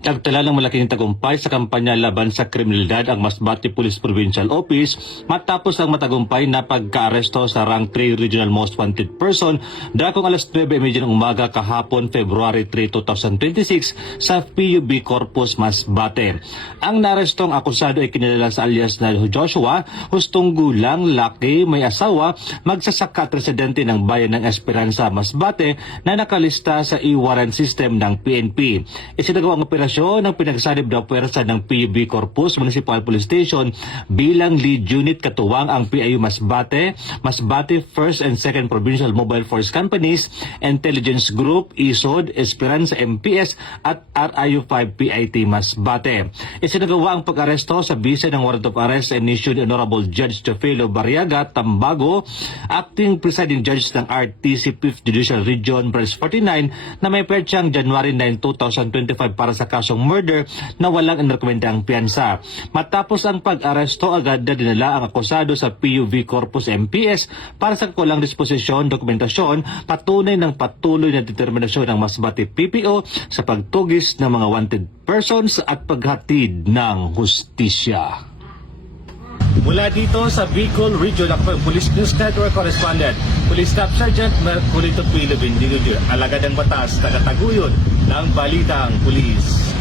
Nagtala ng malaking tagumpay sa kampanya laban sa kriminalidad ang Masbate Police Provincial Office matapos ang matagumpay na pagka-aresto sa Rank 3 Regional Most Wanted Person dakong alas 9:30 ng umaga kahapon February 3, 2026 sa PUB Corpus, Masbate. Ang narestong akusado ay kinilala sa alias na Joshua, hustong gulang, laki, may asawa, magsasaka at residente ng bayan ng Esperanza, Masbate na nakalista sa e-warrant system ng PNP. Isinagawa ang operasyon ng pinagsanib na puwersa ng PUB Corpus Municipal Police Station bilang lead unit katuwang ang PIU Masbate, Masbate 1st and 2nd Provincial Mobile Force Companies, Intelligence Group, ISOD, Esperanza MPS at RIU-5 PIT Masbate. Isinagawa ang pag-aresto sa bisa ng warrant of arrest and issued Honorable Judge Teofilo Barriaga Tambago, acting presiding judge ng RTC 5th Judicial Region Branch 49 na may petsang January 9, 2025 para sa kasong murder na walang inirekomendang piyansa. Matapos ang pag-aresto, agad na dinala ang akusado sa PUV Corpus MPS para sa kulang disposisyon, dokumentasyon, patunay ng patuloy na determinasyon ng Masbate PPO sa pagtugis ng mga wanted persons at paghatid ng hustisya. Mula dito sa Bicol Region, ako ang Police News Network Correspondent, Police Staff Sergeant Merculito Pilibin Jr., alagad ng batas, tagataguyod ng Balitang Pulis.